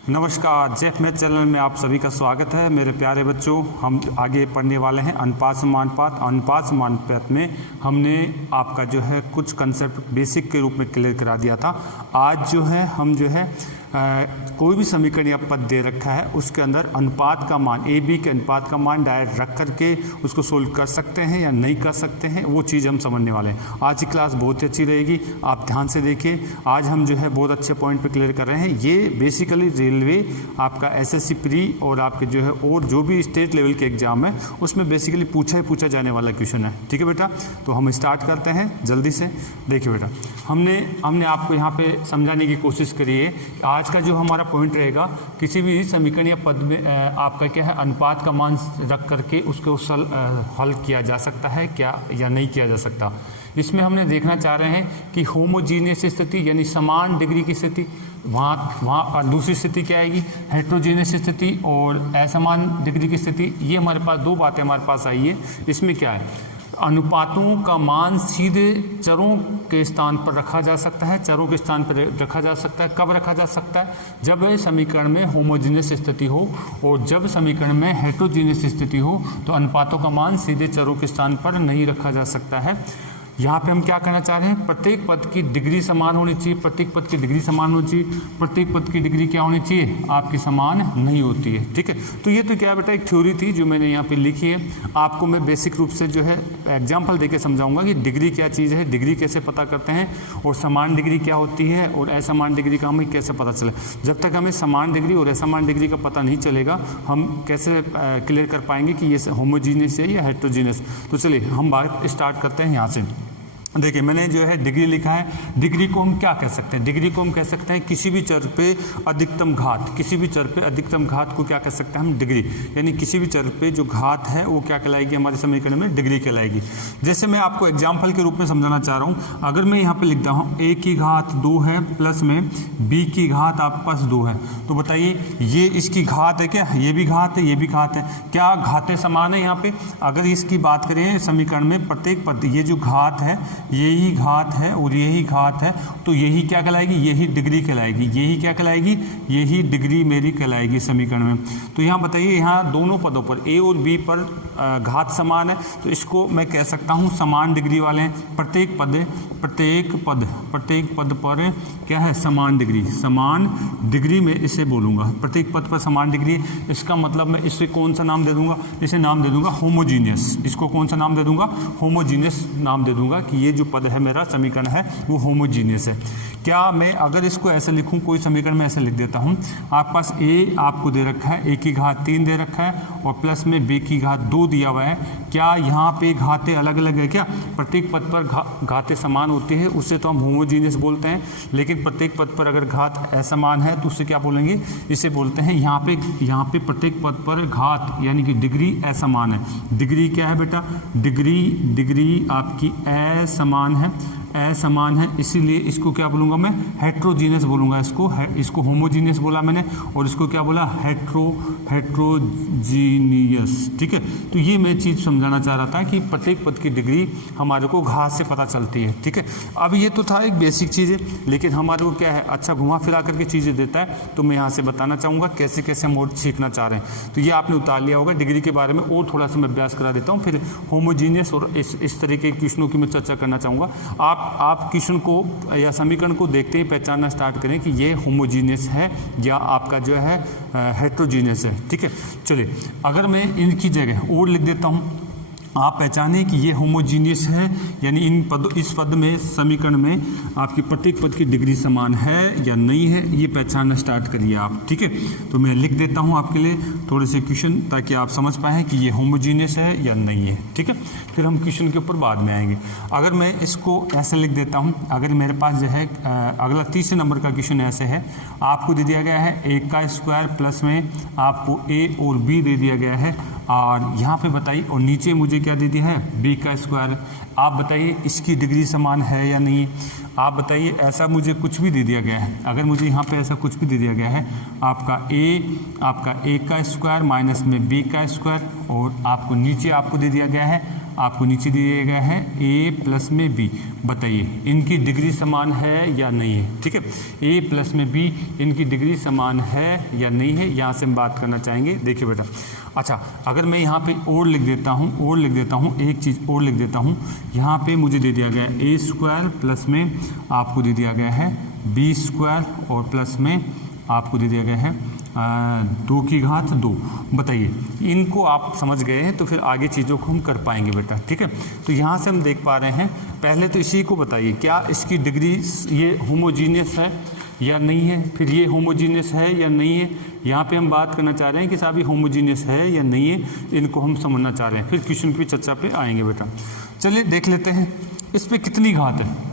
नमस्कार, Jeff math channel में आप सभी का स्वागत है। मेरे प्यारे बच्चों, हम आगे पढ़ने वाले हैं अनुपात समानुपात। अनुपात समानुपात में हमने आपका जो है कुछ कंसेप्ट बेसिक के रूप में क्लियर करा दिया था। आज जो है हम जो है कोई भी समीकरण या पद दे रखा है उसके अंदर अनुपात का मान ए बी के अनुपात का मान डायरेक्ट रख करके उसको सोल्व कर सकते हैं या नहीं कर सकते हैं, वो चीज़ हम समझने वाले हैं। आज की क्लास बहुत ही अच्छी रहेगी, आप ध्यान से देखिए। आज हम जो है बहुत अच्छे पॉइंट पे क्लियर कर रहे हैं। ये बेसिकली रेलवे आपका एसएससी प्री और आपके जो है और जो भी स्टेट लेवल के एग्जाम है उसमें बेसिकली पूछा जाने वाला क्वेश्चन है। ठीक है बेटा, तो हम स्टार्ट करते हैं जल्दी से। देखिए बेटा, हमने आपको यहाँ पे समझाने की कोशिश करी है। आज का जो हमारा पॉइंट रहेगा, किसी भी समीकरण या पद में आपका क्या है अनुपात का मान रख करके उसको हल किया जा सकता है क्या या नहीं किया जा सकता। इसमें हमने देखना चाह रहे हैं कि होमोजीनियस स्थिति यानी समान डिग्री की स्थिति, वहाँ दूसरी स्थिति क्या आएगी हेट्रोजीनियस स्थिति और असमान डिग्री की स्थिति। ये हमारे पास दो बातें हमारे पास आई है। इसमें क्या है, अनुपातों का मान सीधे चरों के स्थान पर रखा जा सकता है। चरों के स्थान पर रखा जा सकता है। कब रखा जा सकता है? जब समीकरण में होमोजीनियस स्थिति हो, और जब समीकरण में हेट्रोजीनियस स्थिति हो तो अनुपातों का मान सीधे चरों के स्थान पर नहीं रखा जा सकता है। यहाँ पे हम क्या कहना चाह रहे हैं, प्रत्येक पद की डिग्री समान होनी चाहिए। प्रत्येक पद की डिग्री समान होनी चाहिए। प्रत्येक पद की डिग्री क्या होनी चाहिए, आपकी समान नहीं होती है। ठीक है, तो ये तो क्या बेटा एक थ्योरी थी जो मैंने यहाँ पे लिखी है। आपको मैं बेसिक रूप से जो है एग्जाम्पल देके समझाऊंगा कि डिग्री क्या चीज़ है, डिग्री कैसे पता करते हैं और समान डिग्री क्या होती है और असमान डिग्री का हमें कैसे पता चले। जब तक हमें समान डिग्री और असमान डिग्री का पता नहीं चलेगा हम कैसे क्लियर कर पाएंगे कि ये होमोजीनियस है या हेट्रोजीनियस। तो चलिए हम बात स्टार्ट करते हैं यहाँ से। देखिए, मैंने जो है डिग्री लिखा है। डिग्री को हम क्या कह सकते हैं, डिग्री को हम कह सकते हैं किसी भी चर पे अधिकतम घात। किसी भी चर पे अधिकतम घात को क्या कह सकते हैं हम, डिग्री। यानी किसी भी चर पे जो घात है वो क्या कहलाएगी, हमारे समीकरण में डिग्री कहलाएगी। जैसे मैं आपको एग्जाम्पल के रूप में समझाना चाह रहा हूँ। अगर मैं यहाँ पे लिखता हूँ a की घात 2 है प्लस में b की घात आपके पास 2 है, तो बताइए ये इसकी घात है क्या, ये भी घात है ये भी घात है, क्या घातें समान है यहाँ पे? अगर इसकी बात करें समीकरण में प्रत्येक पद, ये जो घात है यही घात है और यही घात है, तो यही क्या कहलाएगी, यही डिग्री कहलाएगी। यही क्या कहलाएगी, यही डिग्री मेरी कहलाएगी समीकरण में। तो यहाँ बताइए, यहाँ दोनों पदों पर a और b पर घात समान है, तो इसको मैं कह सकता हूँ समान डिग्री वाले हैं। प्रत्येक पद पर क्या है, समान डिग्री। समान डिग्री में इसे बोलूँगा, प्रत्येक पद पर समान डिग्री। इसका मतलब मैं इसे कौन सा नाम दे दूँगा, इसे नाम दे दूँगा होमोजीनियस। इसको कौन सा नाम दे दूँगा, होमोजीनियस नाम दे दूँगा कि ये जो पद है मेरा समीकरण है वो होमोजीनियस है। क्या मैं अगर इसको ऐसे लिखूं, कोई समीकरण में ऐसे लिख देता हूं, आपके पास a आपको दे रखा है, a की घात 3 दे रखा है और प्लस में b की घात 2 दिया हुआ है। क्या यहाँ पे घातें अलग अलग है क्या? प्रत्येक पद पर घातें समान होती है, उससे तो हम होमोजीनियस बोलते हैं। लेकिन प्रत्येक पद पर अगर घात असमान है तो उससे क्या बोलेंगे, इसे बोलते हैं यहाँ पे प्रत्येक पद पर घात यानी कि डिग्री असमान है। डिग्री क्या है बेटा, डिग्री आपकी असमान है, इसीलिए इसको क्या बोलूँगा मैं, हेट्रोजीनियस बोलूँगा। इसको होमोजीनियस बोला मैंने और इसको क्या बोला, हेट्रोजीनियस। ठीक है, तो ये मैं चीज़ समझाना चाह रहा था कि प्रत्येक पद की डिग्री हमारे को घात से पता चलती है। ठीक है, अब ये तो था एक बेसिक चीज़ है, लेकिन हमारे को क्या है अच्छा घुमा फिरा करके चीज़ें देता है। तो मैं यहाँ से बताना चाहूँगा कैसे कैसे हम और सीखना चाह रहे हैं। तो ये आपने उतार लिया होगा। डिग्री के बारे में और थोड़ा सा मैं अभ्यास करा देता हूँ, फिर होमोजीनियस और इस तरह के क्वेश्चनों की मैं चर्चा करना चाहूँगा। आप क्वेश्चन को या समीकरण को देखते ही पहचानना स्टार्ट करें कि ये होमोजीनियस है या आपका जो है हेट्रोजीनियस है। ठीक है, चलिए अगर मैं इनकी जगह और लिख देता हूँ, आप पहचानें कि ये होमोजीनियस है, यानी इस पद में समीकरण में आपकी प्रत्येक पद की डिग्री समान है या नहीं है, ये पहचानना स्टार्ट करिए आप। ठीक है, तो मैं लिख देता हूँ आपके लिए थोड़े से क्वेश्चन ताकि आप समझ पाएँ कि ये होमोजीनियस है या नहीं है। ठीक है, फिर हम क्वेश्चन के ऊपर बाद में आएंगे। अगर मैं इसको ऐसे लिख देता हूँ, अगर मेरे पास जो है अगला तीसरे नंबर का क्वेश्चन ऐसे है, आपको दे दिया गया है a का स्क्वायर प्लस में आपको a और b दे दिया गया है, और यहाँ पे बताइए, और नीचे मुझे क्या दे दिया है, b का स्क्वायर। आप बताइए इसकी डिग्री समान है या नहीं है। आप बताइए ऐसा मुझे कुछ भी दे दिया गया है, अगर मुझे यहाँ पे ऐसा कुछ भी दे दिया गया है, आपका a का स्क्वायर माइनस में b का स्क्वायर, और आपको नीचे आपको दे दिया गया है, आपको नीचे दिया गया है a प्लस में b, बताइए इनकी डिग्री समान है या नहीं है। ठीक है, a प्लस में b इनकी डिग्री समान है या नहीं है, यहाँ से हम बात करना चाहेंगे। देखिए बेटा, अच्छा अगर मैं यहाँ पे और लिख देता हूँ, एक चीज़ और लिख देता हूँ, यहाँ पे मुझे दे दिया गया है a स्क्वायर प्लस में आपको दे दिया गया है b स्क्वायर और प्लस में आपको दे दिया गया है 2 की घात 2। बताइए इनको आप समझ गए हैं तो फिर आगे चीज़ों को हम कर पाएंगे बेटा। ठीक है, तो यहाँ से हम देख पा रहे हैं, पहले तो इसी को बताइए क्या इसकी डिग्री ये होमोजीनियस है या नहीं है, फिर ये होमोजीनियस है या नहीं है। यहाँ पे हम बात करना चाह रहे हैं कि साहब ये होमोजीनियस है या नहीं है, इनको हम समझना चाह रहे हैं, फिर क्वेश्चन की चर्चा पे आएंगे बेटा। चलिए देख लेते हैं इस पे कितनी घात है।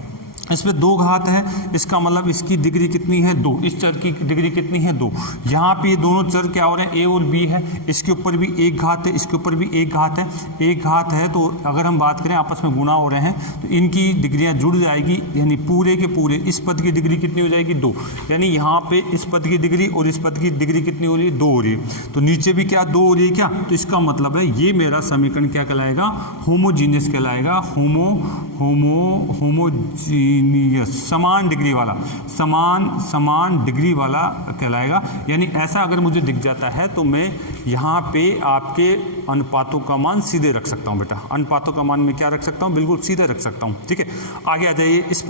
इस पे 2 घात है, इसका मतलब इसकी डिग्री कितनी है 2, इस चर की डिग्री कितनी है 2। यहाँ पे ये दोनों चर क्या हो रहे हैं a और b है, इसके ऊपर भी 1 घात है, इसके ऊपर भी 1 घात है, 1 घात है, तो अगर हम बात करें आपस में गुणा हो रहे हैं तो इनकी डिग्रियाँ जुड़ जाएगी, यानी पूरे के पूरे इस पद की डिग्री कितनी हो जाएगी 2, यानी यहाँ पे इस पद की डिग्री और इस पद की डिग्री कितनी हो रही है 2 हो रही है, तो नीचे भी क्या 2 हो रही है क्या, तो इसका मतलब है ये मेरा समीकरण क्या कहलाएगा, होमोजीनियस कहलाएगा, होमोजीनियस समान डिग्री वाला, समान डिग्री वाला कहलाएगा। यानी ऐसा अगर मुझे दिख जाता है तो मैं यहाँ पे आपके अनुपातों का मान सीधे रख सकता हूँ बेटा, अनुपातों का मान मैं क्या रख सकता हूँ, बिल्कुल सीधे रख सकता हूँ। ठीक है, आगे आ जाइए इस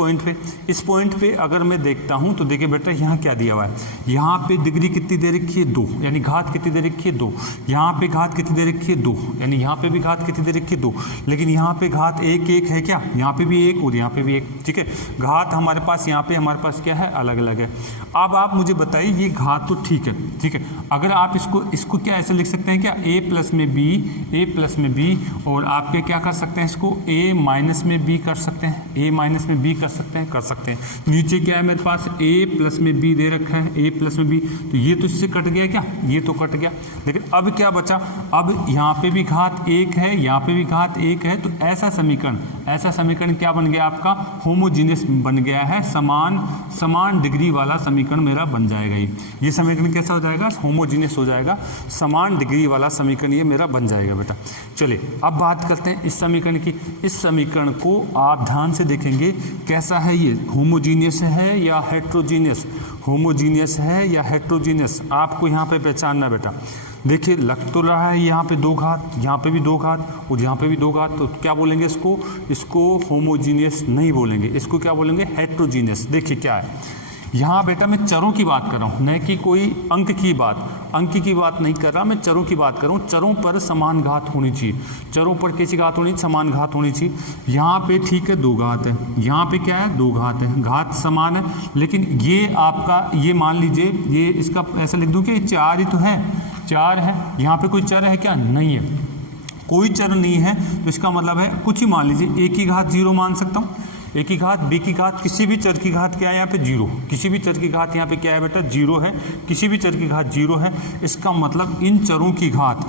पॉइंट पे अगर मैं देखता हूँ तो देखिए बेटा यहाँ क्या दिया हुआ है, यहाँ पे डिग्री कितनी दे रखी है 2, यानी घात कितनी दे रखी है 2, यहाँ पे घात कितनी दे रखी है 2, यानी यहाँ पे भी घात कितनी दे रखी है 2, लेकिन यहाँ पे घात 1 है क्या, यहाँ पे भी 1 और यहाँ पे भी 1। ठीक है, घात हमारे पास यहाँ पे हमारे पास क्या है, अलग अलग है। अब आप मुझे बताइए ये घात तो ठीक है, अगर आप इसको क्या ऐसे लिख सकते हैं क्या, a प्लस में b, और आपके क्या कर सकते हैं इसको a माइनस में b कर सकते हैं, a माइनस में b कर सकते हैं। नीचे क्या है मेरे पास a प्लस में b दे रखा है, a प्लस में b, तो ये तो इससे कट गया क्या, ये तो कट गया, लेकिन अब क्या बचा, अब यहाँ पे भी घात 1 है, यहाँ पे भी घात 1 है, तो ऐसा समीकरण क्या बन गया आपका, होमोजीनियस बन गया है, समान डिग्री वाला समीकरण मेरा बन जाएगा। ये समीकरण कैसा हो जाएगा, होमोजीनियस हो जाएगा, समान डिग्री वाला समीकरण ये मेरा बन जाएगा बेटा। चलिए अब बात करते हैं इस समीकरण की। इस समीकरण को आप ध्यान से देखेंगे कैसा है, ये होमोजीनियस है या हेट्रोजीनियस, होमोजीनियस है या हेट्रोजीनियस, आपको यहाँ पे पहचानना बेटा। देखिए लग तो रहा है यहाँ पे 2 घात, यहाँ पे भी 2 घात और यहाँ पे भी 2 घात, तो क्या बोलेंगे इसको होमोजीनियस नहीं बोलेंगे, इसको क्या बोलेंगे, हेट्रोजीनियस। देखिए क्या है, यहाँ बेटा मैं चरों की बात कर रहा हूँ, न कि कोई अंक की बात नहीं कर रहा, मैं चरों की बात कर रहा हूँ। चरों पर समान घात होनी चाहिए, चरों पर कैसी घात होनी, समान घात होनी चाहिए। यहाँ पे ठीक है 2 घात है, यहाँ पे क्या है 2 घात है, घात समान है, लेकिन ये आपका ये मान लीजिए ये इसका ऐसा लिख दूँ कि 4 ही तो है, 4 है, यहाँ पे कोई चर है क्या, नहीं है, कोई चर नहीं है, तो इसका मतलब है कुछ ही मान लीजिए, a की घात 0 मान सकता हूँ, a की घात, b की घात, किसी भी चर की घात क्या है यहाँ पे 0, किसी भी चर की घात यहाँ पे क्या है बेटा 0 है, किसी भी चर की घात 0 है। इसका मतलब इन चरों की घात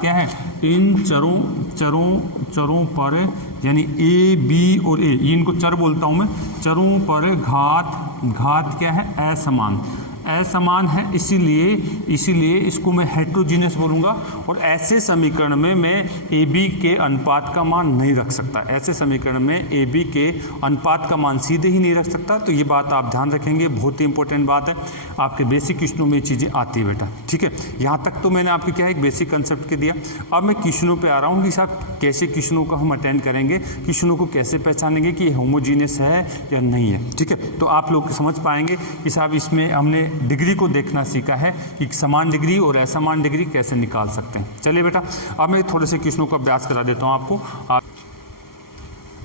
क्या है, इन चरों पर यानी a b और a, इनको चर बोलता हूँ मैं, चरों पर घात क्या है, असमान है, इसीलिए इसको मैं हेट्रोजीनियस बोलूँगा। और ऐसे समीकरण में मैं ए बी के अनुपात का मान नहीं रख सकता, ऐसे समीकरण में ए बी के अनुपात का मान सीधे ही नहीं रख सकता। तो ये बात आप ध्यान रखेंगे, बहुत ही इंपॉर्टेंट बात है, आपके बेसिक क्वेश्चनों में ये चीज़ें आती है बेटा। ठीक है, यहाँ तक तो मैंने आपको क्या है एक बेसिक कंसेप्ट के दिया। अब मैं क्वेश्चनों पे आ रहा हूँ कि साहब कैसे क्वेश्चनों को हम अटेंड करेंगे, क्वेश्चनों को कैसे पहचानेंगे कि होमोजीनियस है या नहीं है। ठीक है, तो आप लोग समझ पाएंगे कि साहब इसमें हमने डिग्री को देखना सीखा है कि समान डिग्री और असमान डिग्री कैसे निकाल सकते हैं। चलिए बेटा, अब मैं थोड़े से क्वेश्चनों का अभ्यास करा देता हूँ आपको।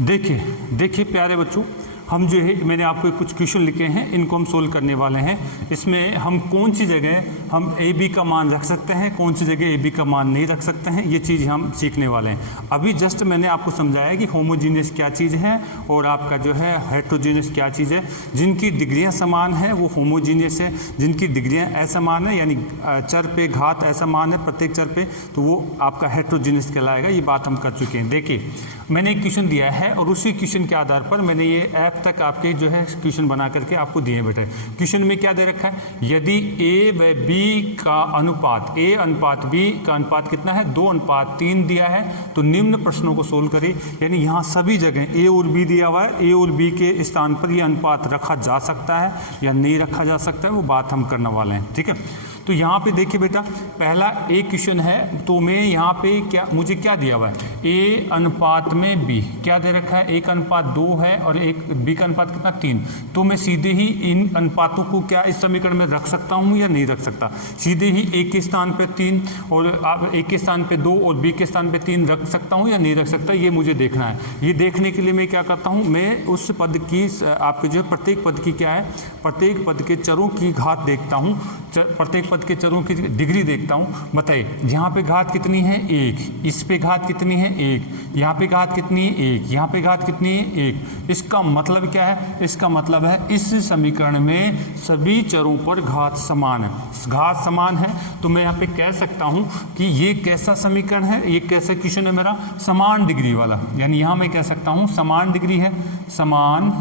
देखिए प्यारे बच्चों, हम जो है मैंने आपको कुछ क्वेश्चन लिखे हैं, इनको हम सोल्व करने वाले हैं। इसमें हम कौन सी जगह हम ए बी का मान रख सकते हैं, कौन सी जगह ए बी का मान नहीं रख सकते हैं, ये चीज़ हम सीखने वाले हैं। अभी जस्ट मैंने आपको समझाया कि होमोजीनियस क्या चीज़ है और आपका जो है हेट्रोजीनियस क्या चीज़ है। जिनकी डिग्रियां समान है वो होमोजीनियस है, जिनकी डिग्रियां असमान है यानी चर पे घात असमान है प्रत्येक चर पे, तो वो आपका हेट्रोजीनियस कहलाएगा। ये बात हम कर चुके हैं। देखिए मैंने एक क्वेश्चन दिया है और उसी क्वेश्चन के आधार पर मैंने ये ऐप तक आपके जो है क्वेश्चन बना करके आपको दिए बेटे। क्वेश्चन में क्या दे रखा है, यदि ए व बी का अनुपात, ए अनुपात बी का अनुपात कितना है, 2:3 दिया है, तो निम्न प्रश्नों को सोल्व करें। यानी यहाँ सभी जगह ए और बी दिया हुआ है, ए और बी के स्थान पर यह अनुपात रखा जा सकता है या नहीं रखा जा सकता है, वो बात हम करने वाले हैं। ठीक है, तो यहाँ पे देखिए बेटा, पहला एक क्वेश्चन है, तो मैं यहाँ पे क्या मुझे क्या दिया हुआ है, ए अनुपात में बी क्या दे रखा है, 1:2 है और एक बी का अनुपात कितना 3। तो मैं सीधे ही इन अनुपातों को क्या इस समीकरण में रख सकता हूँ या नहीं रख सकता। सीधे ही ए के स्थान पे 3 और ए के स्थान पे 2 और बी के स्थान पे 3 रख सकता हूँ या नहीं रख सकता, ये मुझे देखना है। ये देखने के लिए मैं क्या करता हूँ, मैं उस पद की आपके जो है प्रत्येक पद की क्या है, प्रत्येक पद के चरों की घात देखता हूँ, प्रत्येक पद के चरों की डिग्री देखता हूँ। बताइए यहाँ पे घात कितनी है 1, इस पे घात कितनी है 1, यहाँ पे घात कितनी है 1, यहाँ पे घात कितनी है 1। इसका मतलब क्या है, इसका मतलब है इस समीकरण में सभी चरों पर घात समान है। घात समान है तो मैं यहाँ पे कह सकता हूँ कि ये कैसा समीकरण है, ये कैसा क्वेश्चन है मेरा, समान डिग्री वाला। यानी यहाँ मैं कह सकता हूँ समान डिग्री है, समान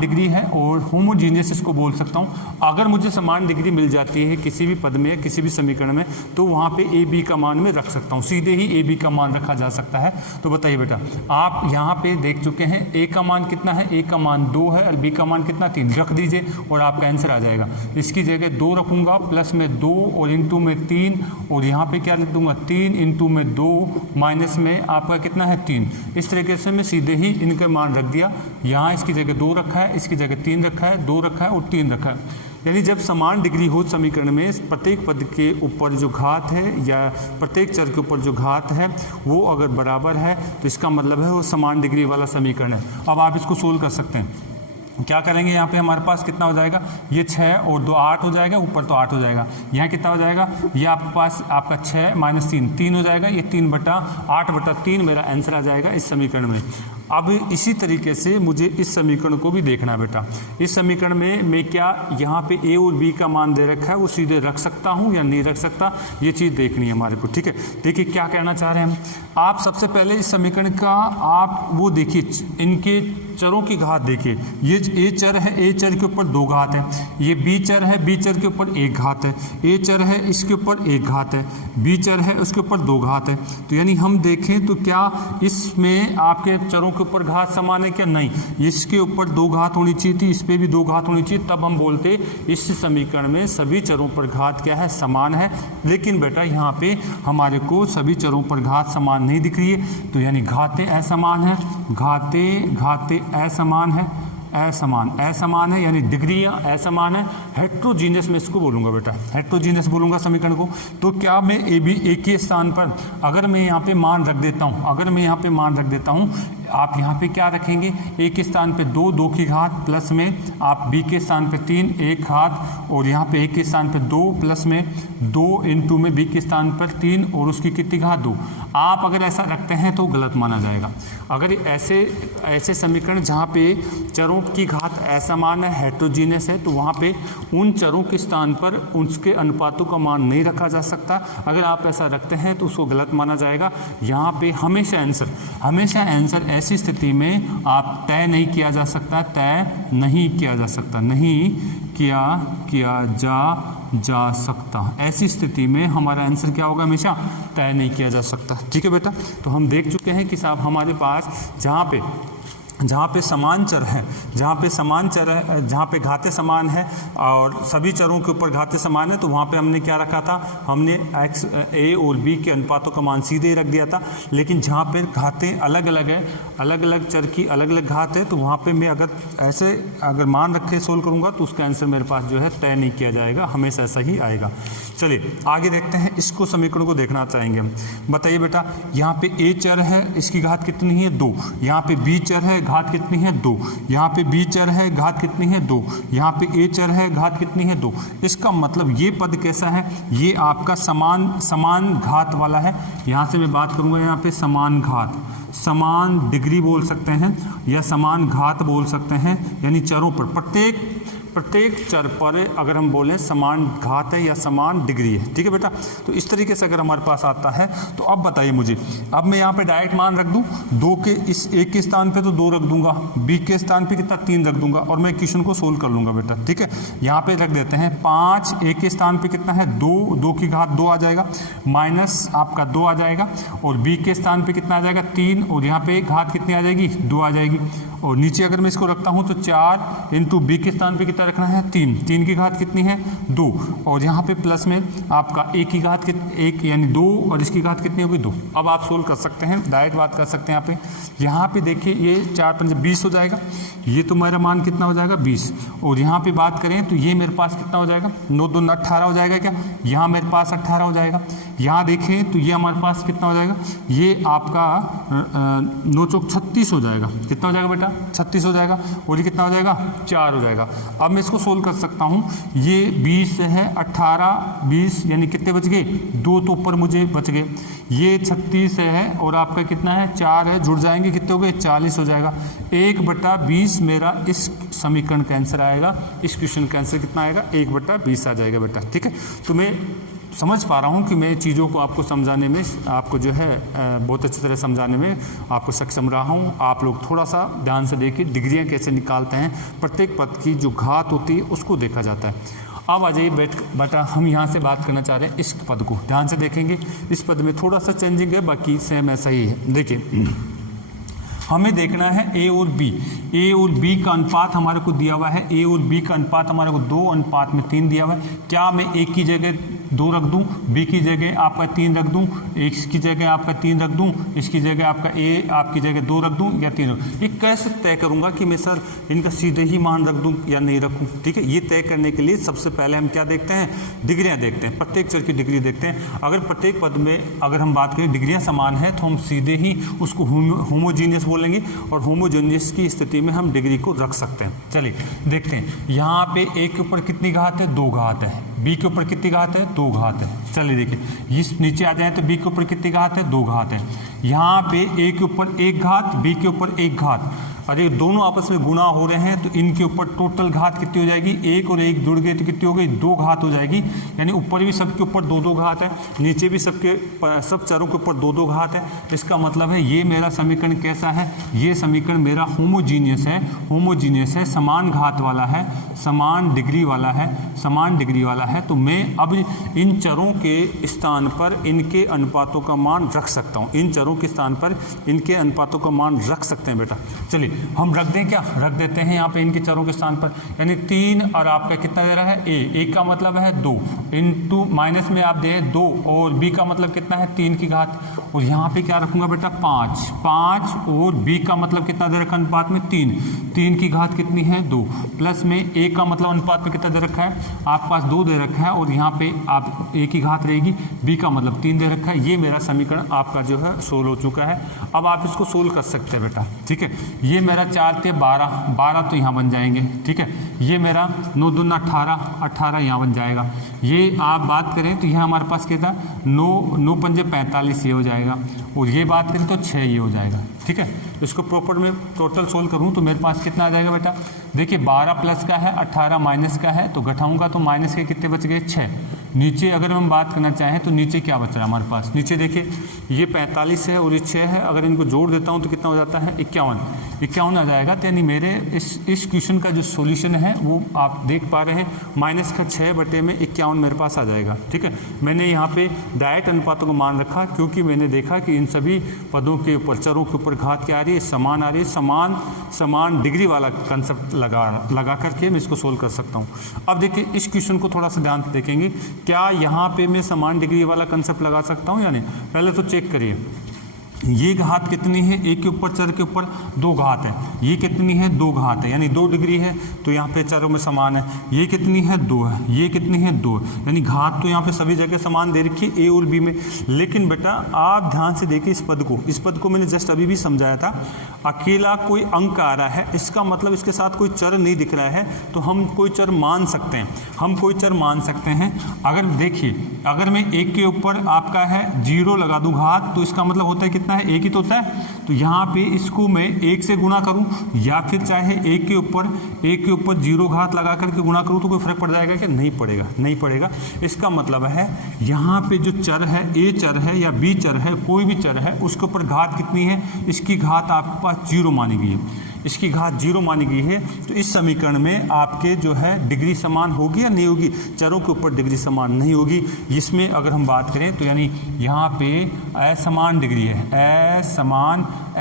डिग्री है और होमोजीनियस इसको बोल सकता हूँ। अगर मुझे समान डिग्री मिल जाती है किसी भी पद में, किसी भी समीकरण में, तो वहाँ पे ए बी का मान में रख सकता हूँ, सीधे ही ए बी का मान रखा जा सकता है। तो बताइए बेटा, आप यहाँ पे देख चुके हैं ए का मान कितना है, ए का मान 2 है और बी का मान कितना 3, रख दीजिए और आपका आंसर आ जाएगा। इसकी जगह 2 रखूँगा, प्लस में 2 और इंटू में 3 और यहाँ पे क्या लिख दूंगा 3 इंटू में 2 माइनस में आपका कितना है 3। इस तरीके से मैं सीधे ही इनके मान रख दिया। यहाँ इसकी जगह 2 रखा है, इसकी जगह 3 रखा है, 2 रखा है और 3 रखा है। यानी जब समान डिग्री हो समीकरण में प्रत्येक पद के ऊपर जो घात है या प्रत्येक चर के ऊपर जो घात है वो अगर बराबर है तो इसका मतलब है वो समान डिग्री वाला समीकरण है। अब आप इसको सोल्व कर सकते हैं। क्या करेंगे, यहाँ पे हमारे पास कितना हो जाएगा, ये 6 और 2 8 हो जाएगा, ऊपर तो 8 हो जाएगा। यहाँ कितना हो जाएगा, ये आपके पास आपका 6 माइनस 3 हो जाएगा, ये 3/8/3 मेरा आंसर आ जाएगा इस समीकरण में। अब इसी तरीके से मुझे इस समीकरण को भी देखना है बेटा। इस समीकरण में मैं क्या यहाँ पे ए और बी का मान दे रखा है वो सीधे रख सकता हूँ या नहीं रख सकता, ये चीज़ देखनी है हमारे को। ठीक है, देखिए क्या कहना चाह रहे हैं हम। आप सबसे पहले इस समीकरण का आप वो देखिए, इनके चरों की घात देखिए। ये ए चर है, ए चर के ऊपर 2 घात है, ये बी चर है, बी चर के ऊपर 1 घात है, ए चर है इसके ऊपर 1 घात है, बी चर है उसके ऊपर 2 घात है। तो यानी हम देखें तो क्या इसमें आपके चरों के ऊपर घात समान है क्या, नहीं, इसके ऊपर 2 घात होनी चाहिए थी, इस पे भी 2 घात होनी चाहिए, तब हम बोलते इस समीकरण में सभी चरों पर घात क्या है, समान है। लेकिन बेटा यहाँ पे हमारे को सभी चरों पर घात समान नहीं दिख रही है, तो यानी घातें असमान है, घातें असमान है, असमान है यानी डिग्रियां असमान है। हेट्रोजीनियस में इसको बोलूँगा बेटा, हेट्रोजीनियस बोलूँगा समीकरण को। तो क्या मैं ए बी एक ही स्थान पर अगर मैं यहाँ पे मान रख देता हूँ, आप यहाँ पे क्या रखेंगे, ए के स्थान पे 2 की घात प्लस में आप बी के स्थान पे 3 1 घात और यहाँ पे ए के स्थान पे 2 प्लस में 2 इंटू में बी के स्थान पर 3 और उसकी कितनी घात 2। आप अगर ऐसा रखते हैं तो गलत माना जाएगा। अगर ऐसे समीकरण जहाँ पे चरों की घात असमान है, हेट्रोजीनियस है, तो वहाँ पे उन चरों के स्थान पर उसके अनुपातों का मान नहीं रखा जा सकता। अगर आप ऐसा रखते हैं तो उसको गलत माना जाएगा। यहाँ पे हमेशा आंसर ऐसी स्थिति में आप तय नहीं किया जा सकता, ऐसी स्थिति में हमारा आंसर क्या होगा, हमेशा तय नहीं किया जा सकता। ठीक है बेटा, तो हम देख चुके हैं कि साहब हमारे पास जहाँ पे समान चर है, जहाँ पे घातें समान है और सभी चरों के ऊपर घातें समान है, तो वहाँ पे हमने क्या रखा था, हमने x a और b के अनुपातों का मान सीधे ही रख दिया था। लेकिन जहाँ पे घातें अलग अलग है, अलग अलग चर की अलग अलग घात है, तो वहाँ पे मैं अगर मान रख के सोल्व करूँगा तो उसका आंसर मेरे पास जो है तय नहीं किया जाएगा, हमेशा ऐसा ही आएगा। चलिए आगे देखते हैं, इसको समीकरण को देखना चाहेंगे हम। बताइए बेटा, यहाँ पे a चर है, इसकी घात कितनी है 2, यहाँ पे b चर है, घात कितनी है 2, यहाँ पे b चर है घात कितनी है 2, यहाँ पे a चर है घात कितनी है 2। इसका मतलब ये पद कैसा है, ये आपका समान घात वाला है। यहाँ से मैं बात करूँगा यहाँ पे समान घात, समान डिग्री बोल सकते हैं या समान घात बोल सकते हैं, यानी चरों पर प्रत्येक चर पर अगर हम बोलें समान घात है या समान डिग्री है। ठीक है बेटा, तो इस तरीके से अगर हमारे पास आता है तो अब बताइए मुझे, अब मैं यहाँ पे डायरेक्ट मान रख दूँ 2 के इस एक के स्थान पे तो 2 रख दूंगा, b के स्थान पे कितना 3 रख दूंगा और मैं इक्वेशन को सोल्व कर लूँगा बेटा। ठीक है, यहाँ पे रख देते हैं 5, एक के स्थान पे कितना है 2 की घात 2 आ जाएगा, माइनस आपका 2 आ जाएगा, और b के स्थान पे कितना आ जाएगा 3, और यहाँ पे घात कितनी आ जाएगी 2 आ जाएगी, और नीचे अगर मैं इसको रखता हूँ तो 4 इंटू बी के स्थान पे कितना रखना है 3 की घात कितनी है 2, और यहाँ पे प्लस में आपका a की घात 1 यानी 2, और इसकी घात कितनी होगी 2। अब आप सोल्व कर सकते हैं, डायरेक्ट बात कर सकते हैं यहाँ पे देखिए ये 4 5 20 हो जाएगा, ये तो मेरा मान कितना हो जाएगा 20, और यहाँ पे बात करें तो ये मेरे पास कितना हो जाएगा 9 2 18 हो जाएगा क्या, यहाँ मेरे पास 18 हो जाएगा। यहाँ देखें तो ये हमारे पास कितना हो जाएगा, ये आपका 9 चौक 36 हो जाएगा, कितना हो जाएगा बेटा 36 हो जाएगा, और ये कितना हो जाएगा 4 हो जाएगा। अब मैं इसको सोल्व कर सकता हूँ, ये 20 है 18 20 यानी कितने बच गए 2 तो ऊपर मुझे बच गए, ये 36 है और आपका कितना है 4 है, जुड़ जाएंगे कितने हो गए 40 हो जाएगा। 1/20 मेरा इस समीकरण का आंसर आएगा, इस क्वेश्चन का आंसर कितना आएगा 1/20 आ जाएगा बेटा। ठीक है, तो मैं समझ पा रहा हूँ कि मैं चीज़ों को आपको समझाने में, आपको जो है बहुत अच्छी तरह समझाने में आपको सक्षम रहा हूँ। आप लोग थोड़ा सा ध्यान से देखिए डिग्रियाँ कैसे निकालते हैं, प्रत्येक पद की जो घात होती है उसको देखा जाता है। अब आ जाइए बेटा, हम यहाँ से बात करना चाह रहे हैं इस पद को, ध्यान से देखेंगे इस पद में थोड़ा सा चेंजिंग है, बाकी सेम ऐसा ही है। देखिए हमें देखना है a और b का अनुपात हमारे को दिया हुआ है, a और b का अनुपात हमारे को 2:3 दिया हुआ है। क्या मैं a की जगह 2 रख दूं, b की जगह आपका 3 रख दूं, इसकी जगह आपका 3 रख दूं, इसकी जगह आपका a आपकी जगह 2 रख दूं या 3 रख दूं? ये कैसे तय करूंगा कि मैं सर इनका सीधे ही मान रख दूं या नहीं रखूं? ठीक है, ये तय करने के लिए सबसे पहले हम क्या देखते हैं, डिग्रियां देखते हैं, प्रत्येक चर की डिग्री देखते हैं। अगर प्रत्येक पद में अगर हम बात करें डिग्रियां समान है तो हम सीधे ही उसको होमोजीनियस बोलेंगे, और होमोजीनियस की स्थिति में हम डिग्री को रख सकते हैं। चलिए देखते हैं, यहाँ पे a के ऊपर कितनी घात है 2 घात है, b के ऊपर कितनी घात है 2 घात है। चलिए देखिए इस नीचे आ जाए तो b के ऊपर कितनी घात है 2 घात है, यहाँ पे a के ऊपर 1 घात, b के ऊपर 1 घात, अरे दोनों आपस में गुणा हो रहे हैं तो इनके ऊपर टोटल घात कितनी हो जाएगी, 1 और 1 जुड़ गए तो कितनी हो गई 2 घात हो जाएगी, यानी ऊपर भी सबके ऊपर 2 घात है, नीचे भी सब चरों के ऊपर 2 घात है। इसका मतलब है ये मेरा समीकरण कैसा है, ये समीकरण मेरा होमोजीनियस है, समान घात वाला है, समान डिग्री वाला है। तो मैं अब इन चरों के स्थान पर इनके अनुपातों का मान रख सकता हूँ, इन चरों के स्थान पर इनके अनुपातों का मान रख सकते हैं बेटा। चलिए हम रख दें, क्या रख देते हैं यहाँ पे इनके चरों के स्थान पर, यानी 3 और आपका कितना दे रहा है a का मतलब है 2 इंटू माइनस में आप दे 2 और b का मतलब कितना है 3 की घात, और यहाँ पे क्या रखूंगा बेटा 5 और b का मतलब कितना दे रखा है अनुपात में 3 की घात कितनी है 2, प्लस में a का मतलब अनुपात में कितना दे रखा है आपके पास 2 दे रखा है, और यहाँ पे आप a की घात रहेगी, b का मतलब 3 दे रखा है। ये मेरा समीकरण आपका जो है सोल्व हो चुका है। अब आप इसको सोल्व कर सकते हैं बेटा। ठीक है, ये मेरा 4 थे 12 तो यहाँ बन जाएंगे। ठीक है, ये मेरा 9 दूना 18 यहाँ बन जाएगा। ये आप बात करें तो यहाँ हमारे पास क्या था 9 पंजे 45 ये हो जाएगा, और ये बात करें तो 6 ये हो जाएगा। ठीक है, इसको प्रॉपर में टोटल सोल्व करूँ तो मेरे पास कितना आ जाएगा बेटा, देखिए 12 प्लस का है 18 माइनस का है, तो घटाऊंगा तो माइनस के कितने बच गए 6। नीचे अगर हम बात करना चाहें तो नीचे क्या बच रहा है हमारे पास, नीचे देखिए ये 45 है और ये 6 है, अगर इनको जोड़ देता हूँ तो कितना हो जाता है 51 आ जाएगा। तो यानी मेरे इस क्वेश्चन का जो सॉल्यूशन है वो आप देख पा रहे हैं, माइनस का 6/51 मेरे पास आ जाएगा। ठीक है, मैंने यहाँ पे डायरेक्ट अनुपातों को मान रखा क्योंकि मैंने देखा कि इन सभी पदों के ऊपर चरों के ऊपर घात क्या आ रही है, समान आ रही है, समान डिग्री वाला कंसेप्ट लगा करके मैं इसको सोल्व कर सकता हूँ। अब देखिए इस क्वेश्चन को थोड़ा सा ध्यान से देखेंगे, क्या यहाँ पे मैं समान डिग्री वाला कंसेप्ट लगा सकता हूँ या नहीं, पहले तो चेक करिए। ये घात कितनी है, एक के ऊपर चर के ऊपर 2 घात है, ये कितनी है 2 घात है, यानी 2 डिग्री है, तो यहाँ पे चरों में समान है। ये कितनी है 2 है, ये कितनी है 2, यानी घात तो यहाँ पे सभी जगह समान दे रखी है ए और बी में। लेकिन बेटा आप ध्यान से देखिए इस पद को मैंने जस्ट अभी भी समझाया था, अकेला कोई अंक आ रहा है, इसका मतलब इसके साथ कोई चर नहीं दिख रहा है, तो हम कोई चर मान सकते हैं, हम कोई चर मान सकते हैं। अगर देखिए, अगर मैं एक के ऊपर आपका है 0 लगा दूं घात, तो इसका मतलब होता है कितना है, एक ही तो होता है। तो यहाँ पे इसको मैं 1 से गुणा करूं, या फिर चाहे एक के ऊपर 0 घात लगा करके गुणा करूं, तो कोई फर्क पड़ जाएगा क्या, नहीं पड़ेगा, नहीं पड़ेगा। इसका मतलब है यहाँ पे जो चर है, ए चर है या बी चर है, कोई भी चर है, उसके ऊपर घात कितनी है, इसकी घात आपके पास 0 मानी गई है, इसकी घात 0 मानी गई है। तो इस समीकरण में आपके जो है डिग्री समान होगी या नहीं होगी, चरों के ऊपर डिग्री समान नहीं होगी। इसमें अगर हम बात करें तो यानी यहाँ पे असमान डिग्री है,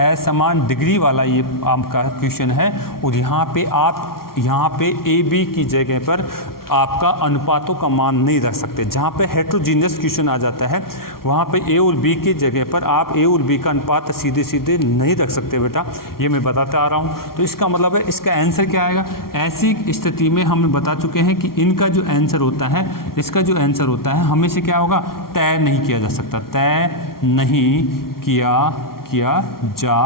असमान डिग्री वाला ये आपका क्वेश्चन है। और यहाँ पे ए बी की जगह पर आपका अनुपातों का मान नहीं रख सकते। जहाँ पे हेट्रोजीनियस क्वेश्चन आ जाता है वहाँ पे ए और बी की जगह पर आप ए और बी का अनुपात सीधे सीधे नहीं रख सकते बेटा, ये मैं बताते आ रहा हूँ। तो इसका मतलब है इसका आंसर क्या आएगा। ऐसी स्थिति में हम बता चुके हैं कि इनका जो आंसर होता है, इसका जो आंसर होता है हमें से क्या होगा, तय नहीं किया जा सकता, तय नहीं किया जा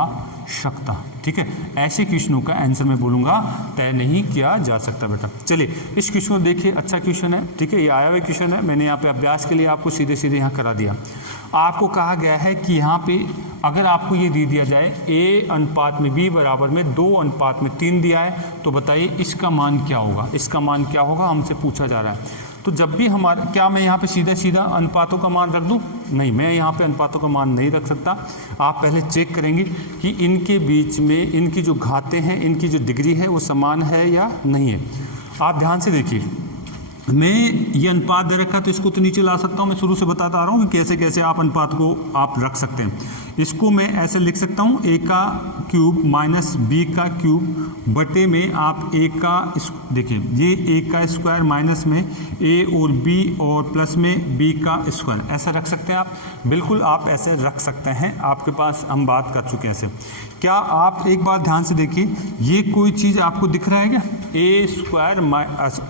सकता। ठीक है, ऐसे क्वेश्चनों का आंसर मैं बोलूँगा तय नहीं किया जा सकता बेटा। चलिए इस क्वेश्चन को देखिए, अच्छा क्वेश्चन है। ठीक है, ये आया हुआ क्वेश्चन है, मैंने यहाँ पे अभ्यास के लिए आपको सीधे सीधे यहाँ करा दिया। आपको कहा गया है कि यहाँ पे अगर आपको ये दे दिया जाए a अनुपात में b बराबर में 2 अनुपात में 3 दिया है, तो बताइए इसका मान क्या होगा, इसका मान क्या होगा, हमसे पूछा जा रहा है। तो जब भी हमारा, क्या मैं यहाँ पे सीधा सीधा अनुपातों का मान रख दूँ, नहीं, मैं यहाँ पे अनुपातों का मान नहीं रख सकता। आप पहले चेक करेंगे कि इनके बीच में इनकी जो घातें हैं, इनकी जो डिग्री है वो समान है या नहीं है। आप ध्यान से देखिए, मैं ये अनुपात दे रखा तो इसको तो नीचे ला सकता हूँ, मैं शुरू से बताता आ रहा हूँ कि कैसे कैसे आप अनुपात को आप रख सकते हैं। इसको मैं ऐसे लिख सकता हूँ, a का क्यूब माइनस b का क्यूब बटे में आप a का, देखिए ये a का स्क्वायर माइनस में a और b और प्लस में b का स्क्वायर, ऐसा रख सकते हैं आप। बिल्कुल आप ऐसे रख सकते हैं, आपके पास हम बात कर चुके हैं ऐसे। क्या आप एक बार ध्यान से देखिए, ये कोई चीज़ आपको दिख रहा है क्या,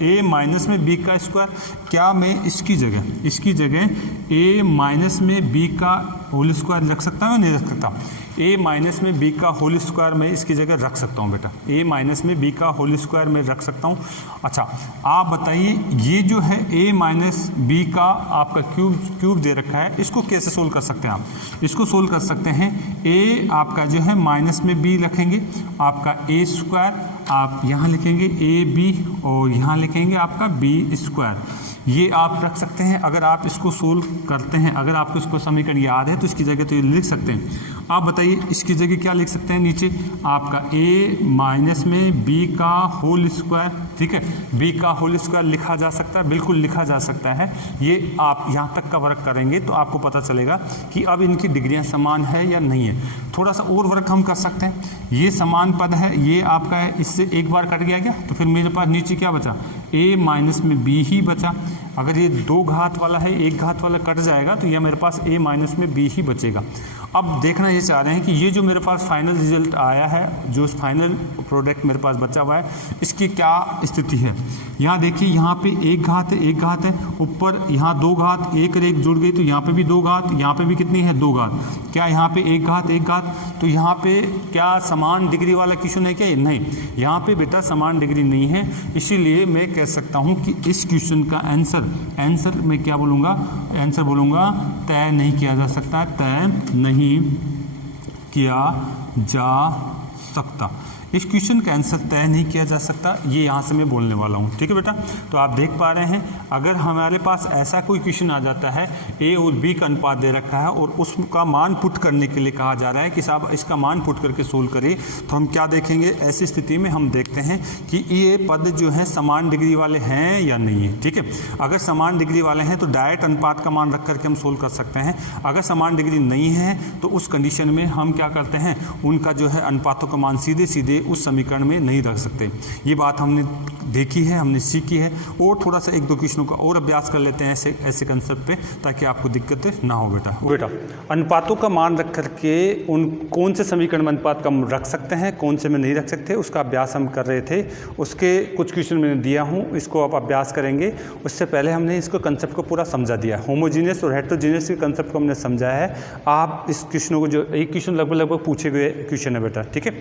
a माइनस में b का स्क्वायर, क्या मैं इसकी जगह a माइनस में b का होल स्क्वायर रख सकता हूँ, नहीं रख सकता। a माइनस में b का होल स्क्वायर मैं इसकी जगह रख सकता हूँ बेटा, a माइनस में b का होल स्क्वायर मैं रख सकता हूँ। अच्छा आप बताइए, ये जो है a माइनस b का आपका क्यूब दे रखा है, इसको कैसे सोल्व कर सकते हैं आप, इसको सोल्व कर सकते हैं। a आपका जो है माइनस में b रखेंगे, आपका a स्क्वायर आप यहाँ लिखेंगे ए बी और यहाँ लिखेंगे आपका बी स्क्वायर, ये आप रख सकते हैं। अगर आप इसको सोल्व करते हैं, अगर आपको इसको समीकरण याद है तो इसकी जगह तो ये लिख सकते हैं। आप बताइए इसकी जगह क्या लिख सकते हैं, नीचे आपका a माइनस में b का होल स्क्वायर। ठीक है, b का होल स्क्वायर लिखा जा सकता है, बिल्कुल लिखा जा सकता है। ये आप यहाँ तक का वर्क करेंगे तो आपको पता चलेगा कि अब इनकी डिग्रियाँ समान है या नहीं है। थोड़ा सा और वर्क हम कर सकते हैं, ये समान पद है, ये आपका है, इससे एक बार कट गया क्या, तो फिर मेरे पास नीचे क्या बचा, a माइनस में b ही बचा। अगर ये 2 घात वाला है, 1 घात वाला कट जाएगा तो यह मेरे पास a माइनस में b ही बचेगा। अब देखना ये चाह रहे हैं कि ये जो मेरे पास फाइनल रिजल्ट आया है, जो फाइनल प्रोडक्ट मेरे पास बचा हुआ है, इसकी क्या स्थिति है। यहाँ देखिए, यहाँ पे 1 घात है, 1 घात है, ऊपर यहाँ 2 घात, 1 और 1 जुड़ गई तो यहाँ पे भी 2 घात, यहाँ पे भी कितनी है 2 घात। क्या यहाँ पे 1 घात 1 घात, तो यहाँ पे क्या समान डिग्री वाला क्वेश्चन है क्या, नहीं, यहाँ पे बेटा समान डिग्री नहीं है। इसीलिए मैं कह सकता हूँ कि इस क्वेश्चन का आंसर मैं क्या बोलूँगा, आंसर बोलूँगा तय नहीं किया जा सकता, तय नहीं किया जा सकता। इस क्वेश्चन का आंसर तय नहीं किया जा सकता, ये यहाँ से मैं बोलने वाला हूँ। ठीक है बेटा, तो आप देख पा रहे हैं, अगर हमारे पास ऐसा कोई क्वेश्चन आ जाता है, a और b का अनुपात दे रखा है और उसका मान पुट करने के लिए कहा जा रहा है कि साहब इसका मान पुट करके सोल्व करिए, तो हम क्या देखेंगे, ऐसी स्थिति में हम देखते हैं कि ये पद जो है समान डिग्री वाले हैं या नहीं है। ठीक है, अगर समान डिग्री वाले हैं तो डायरेक्ट अनुपात का मान रख करके हम सोल्व कर सकते हैं। अगर समान डिग्री नहीं है तो उस कंडीशन में हम क्या करते हैं, उनका जो है अनुपातों का मान सीधे सीधे ये उस समीकरण में नहीं रख सकते। ये बात हमने देखी है, हमने सीखी है। और थोड़ा सा 1-2 क्वेश्चनों का और अभ्यास कर लेते हैं ऐसे कंसेप्ट पे, ताकि आपको दिक्कत ना हो। बेटा अनुपातों का मान रख करके उन कौन से समीकरण में अनुपात का रख सकते हैं, कौन से में नहीं रख सकते, उसका अभ्यास हम कर रहे थे। उसके कुछ क्वेश्चन मैंने दिया हूँ, इसको आप अभ्यास करेंगे। उससे पहले हमने इसको कंसेप्ट को पूरा समझा दिया। होमोजीनियस और हेटेरोजीनियस के कंसेप्ट को हमने समझा है। आप इस क्वेश्चनों को, जो एक क्वेश्चन लगभग पूछे गए क्वेश्चन है बेटा, ठीक है।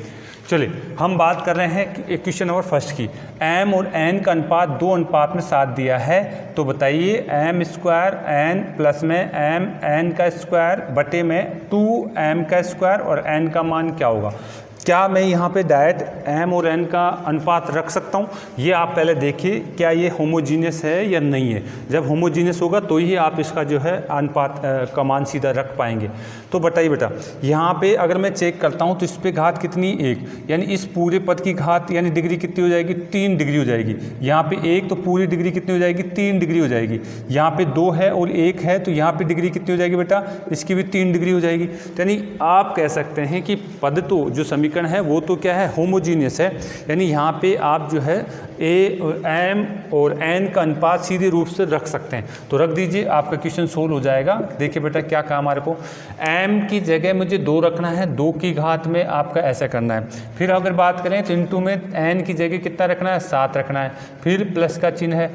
चलिए हम बात कर रहे हैं एक क्वेश्चन नंबर फर्स्ट की। m और n का अनुपात 2 अनुपात में 7 दिया है, तो बताइए m स्क्वायर n प्लस में m n का स्क्वायर बटे में 2m का स्क्वायर और n का मान क्या होगा। क्या मैं यहाँ पे डायरेक्ट m और n का अनुपात रख सकता हूँ? ये आप पहले देखिए क्या ये होमोजीनियस है या नहीं है। जब होमोजीनियस होगा तो ही आप इसका जो है अनुपात का मान सीधा रख पाएंगे। तो बताइए बेटा, यहाँ पे अगर मैं चेक करता हूँ तो इस पे घात कितनी 1, यानी इस पूरे पद की घात यानी डिग्री कितनी हो जाएगी, 3 डिग्री हो जाएगी। यहाँ पे 1 तो पूरी डिग्री कितनी हो जाएगी, 3 डिग्री हो जाएगी। यहाँ पे 2 है और 1 है तो यहाँ पे डिग्री कितनी हो जाएगी बेटा, इसकी भी 3 डिग्री हो जाएगी। यानी आप कह सकते हैं कि पद तो जो समीकरण है वो तो क्या है, होमोजीनियस है। यानी यहाँ पे आप जो है m और n का अनुपात सीधे रूप से रख सकते हैं। तो रख दीजिए, आपका क्वेश्चन सोल्व हो जाएगा। देखिए बेटा क्या कहा हमारे को, m की जगह मुझे 2 रखना है, 2 की घात में आपका ऐसा करना है। फिर अगर बात करें तो इंटू में n की जगह कितना रखना है, 7 रखना है। फिर प्लस का चिन्ह है,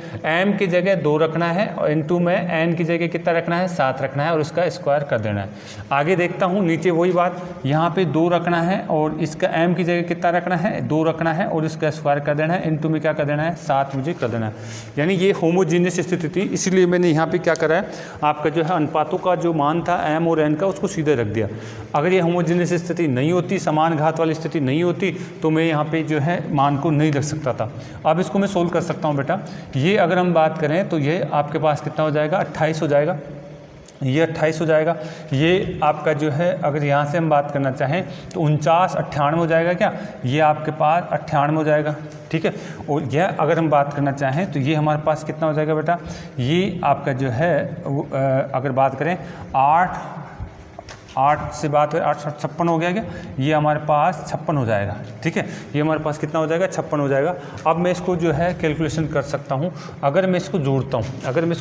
m की जगह 2 रखना है और इंटू में n की जगह कितना रखना है, 7 रखना है और उसका स्क्वायर कर देना है। आगे देखता हूँ नीचे वही बात, यहाँ पे 2 रखना है और इसका m की जगह कितना रखना है, 2 रखना है और इसका स्क्वायर कर देना है। इंटू में क्या कर देना है, 7 मुझे कर देना है। यानी ये होमोजीनियस स्थिति थी, इसलिए मैंने यहाँ पे क्या करा है, आपका जो है अनुपातों का जो मान था m और n का, उसको सीधे रख दिया। अगर ये होमोजीनियस स्थिति नहीं होती, समान घात वाली स्थिति नहीं होती, तो मैं यहाँ पे जो है मान को नहीं रख सकता था। अब इसको मैं सोल्व कर सकता हूँ बेटा। ये अगर हम बात करें तो ये आपके पास कितना हो जाएगा, 28 हो जाएगा। ये 28 हो जाएगा। ये आपका जो है अगर यहाँ से हम बात करना चाहें तो 49 98 हो जाएगा। क्या ये आपके पास 98 हो जाएगा, ठीक है। और यह अगर हम बात करना चाहें तो ये हमारे पास कितना हो जाएगा बेटा, ये आपका जो है अगर बात करें 8 से बात करें 8 56 हो गया। क्या ये हमारे पास 56 हो जाएगा, ठीक है। ये हमारे पास कितना हो जाएगा, 56 हो जाएगा। अब मैं इसको जो है कैलकुलेशन कर सकता हूँ। अगर मैं इसको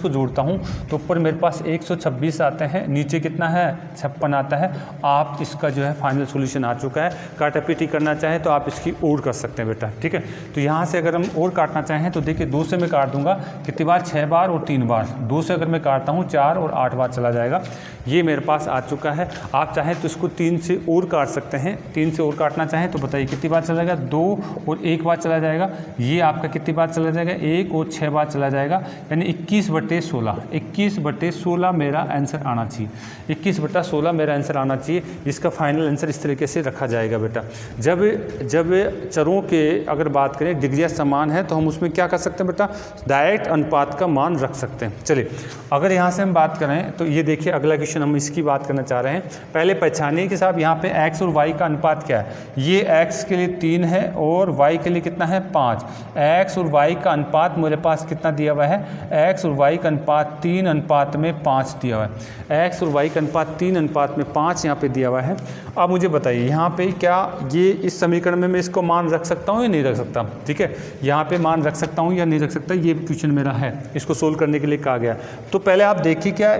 जोड़ता हूँ तो ऊपर मेरे पास 126 आते हैं, नीचे कितना है, 56 आता है। आप इसका जो है फाइनल सोल्यूशन आ चुका है। काटापीटी करना चाहें तो आप इसकी और कर सकते हैं बेटा, ठीक है। तो यहाँ से अगर हम और काटना चाहें तो देखिए 2 से मैं काट दूंगा, कितनी बार, 6 बार और 3 बार। 2 से अगर मैं काटता हूँ 4 और 8 बार चला जाएगा। ये मेरे पास आ चुका है। आप चाहें तो इसको 3 से और काट सकते हैं। 3 से और काटना चाहें तो बताइए कितनी बार चला जाएगा, 2 और 1 बार चला जाएगा। ये आपका कितनी बार चला जाएगा, 1 और 6 बार चला जाएगा। यानी 21/16 21/16 मेरा आंसर आना चाहिए। 21/16 मेरा आंसर आना चाहिए। इसका फाइनल आंसर इस तरीके से रखा जाएगा बेटा। जब चरों के अगर बात करें डिग्रियाँ समान है तो हम उसमें क्या कर सकते हैं बेटा, डायरेक्ट अनुपात का मान रख सकते हैं। चलिए अगर यहाँ से हम बात करें तो ये देखिए अगला क्वेश्चन हम इसकी बात करना चाह रहे हैं। पहले पहचानिए कि साहब यहाँ पे x और y का अनुपात क्या है। ये x के लिए 3 है और y के लिए कितना है, 5। x और y का अनुपात मेरे पास कितना दिया हुआ है, x और y का अनुपात 3:5 दिया हुआ है। x और y का अनुपात 3:5 यहाँ पे दिया हुआ है। अब मुझे बताइए यहाँ पे क्या ये इस समीकरण में मैं इसको मान रख सकता हूँ या नहीं रख सकता, ठीक है। यहाँ पे मान रख सकता हूँ या नहीं रख सकता, ये क्वेश्चन मेरा है। इसको सोल्व करने के लिए कहा गया। तो पहले आप देखिए क्या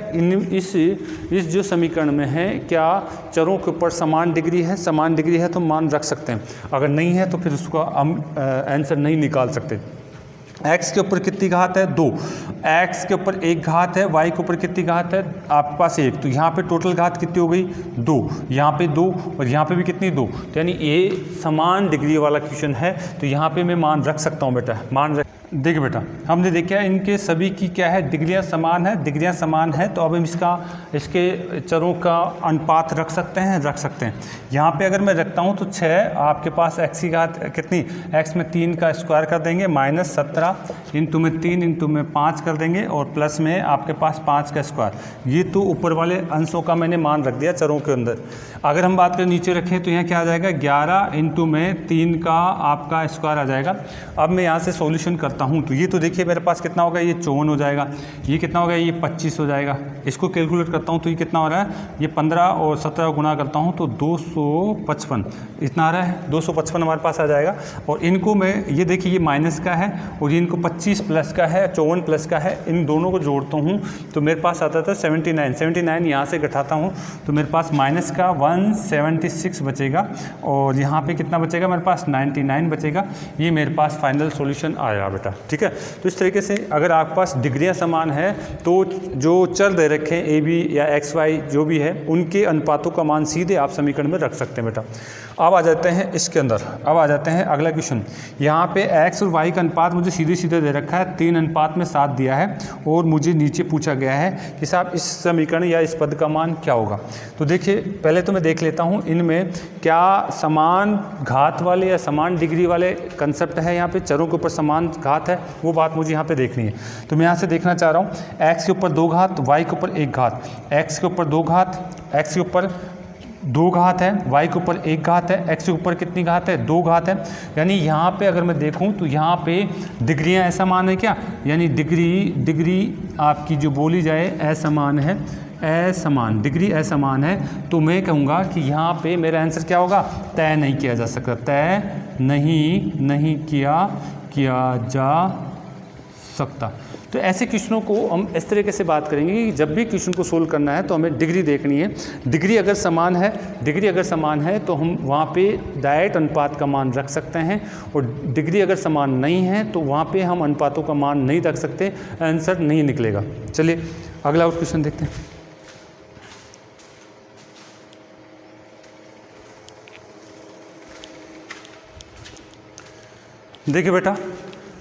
इस जो समीकरण में है क्या चरों के ऊपर समान डिग्री है। समान डिग्री है तो मान रख सकते हैं, अगर नहीं है तो फिर उसका हम आंसर नहीं निकाल सकते। x के ऊपर कितनी घात है, 2। x के ऊपर 1 घात है, y के ऊपर कितनी घात है आपके पास 1। तो यहाँ पे टोटल घात कितनी हो गई, 2। यहाँ पे 2 और यहाँ पे भी कितनी, 2। तो यानी ये समान डिग्री वाला क्वेश्चन है। तो यहाँ पे मैं मान रख सकता हूँ बेटा, मान रख। देखिए बेटा हमने देखा इनके सभी की क्या है, डिग्रियां समान है। डिग्रियां समान है तो अब हम इसके चरों का अनुपात रख सकते हैं। यहाँ पे अगर मैं रखता हूँ तो 6 आपके पास x की घात कितनी, x में 3 का स्क्वायर कर देंगे, -17 इंटू में 3 इंटू में 5 कर देंगे और प्लस में आपके पास 5 का स्क्वायर। ये तो ऊपर वाले अंशों का मैंने मान रख दिया चरों के अंदर। अगर हम बात करें नीचे रखें तो यहाँ क्या आ जाएगा, 11 इंटू में 3 का आपका स्क्वायर आ जाएगा। अब मैं यहाँ से सॉल्यूशन करता करता हूँ तो ये तो देखिए मेरे पास कितना होगा, ये 54 हो जाएगा, ये कितना होगा, ये 25 हो जाएगा। इसको कैलकुलेट करता हूँ तो ये कितना हो रहा है, ये 15 और 17 गुना करता हूँ तो 255 इतना आ रहा है, 255 हमारे पास आ जाएगा। और इनको मैं ये देखिए ये माइनस का है और ये इनको 25 प्लस का है, 54 प्लस का है, इन दोनों को जोड़ता हूँ तो मेरे पास आता था 79 यहाँ से घटाता हूँ तो मेरे पास माइनस का 176 बचेगा और यहाँ पे कितना बचेगा मेरे पास 99 बचेगा। ये मेरे पास फाइनल सॉल्यूशन आएगा बेटा, ठीक है। तो इस तरीके से अगर आपके पास डिग्रियाँ समान है तो जो चर दे रखे हैं ए बी या एक्स वाई जो भी है उनके अनुपातों का मान सीधे आप समीकरण में रख सकते हैं बेटा। अब आ जाते हैं इसके अंदर, अब आ जाते हैं अगला क्वेश्चन। यहाँ पे x और y का अनुपात मुझे सीधे सीधे दे रखा है, 3:7 दिया है और मुझे नीचे पूछा गया है कि साहब इस समीकरण या इस पद का मान क्या होगा। तो देखिए पहले तो मैं देख लेता हूँ इनमें क्या समान घात वाले या समान डिग्री वाले कंसेप्ट है, यहाँ पे चरों के ऊपर समान घात है, वो बात मुझे यहाँ पे देखनी है। तो मैं यहाँ से देखना चाह रहा हूँ x के ऊपर 2 घात, y के ऊपर 1 घात, x के ऊपर 2 घात, x के ऊपर 2 घात है, y के ऊपर 1 घात है, x के ऊपर कितनी घात है, 2 घात है। यानी यहाँ पे अगर मैं देखूँ तो यहाँ पे डिग्रियाँ असमान है क्या, यानी डिग्री आपकी जो बोली जाए असमान है, असमान डिग्री असमान है। तो मैं कहूँगा कि यहाँ पे मेरा आंसर क्या होगा, तय नहीं किया जा सकता, तय नहीं किया जा सकता। तो ऐसे क्वेश्चनों को हम इस तरीके से बात करेंगे कि जब भी क्वेश्चन को सोल्व करना है तो हमें डिग्री देखनी है। डिग्री अगर समान है तो हम वहाँ पे डायरेक्ट अनुपात का मान रख सकते हैं और डिग्री अगर समान नहीं है तो वहाँ पे हम अनुपातों का मान नहीं रख सकते, आंसर नहीं निकलेगा। चलिए अगला और क्वेश्चन देखते हैं। देखिए बेटा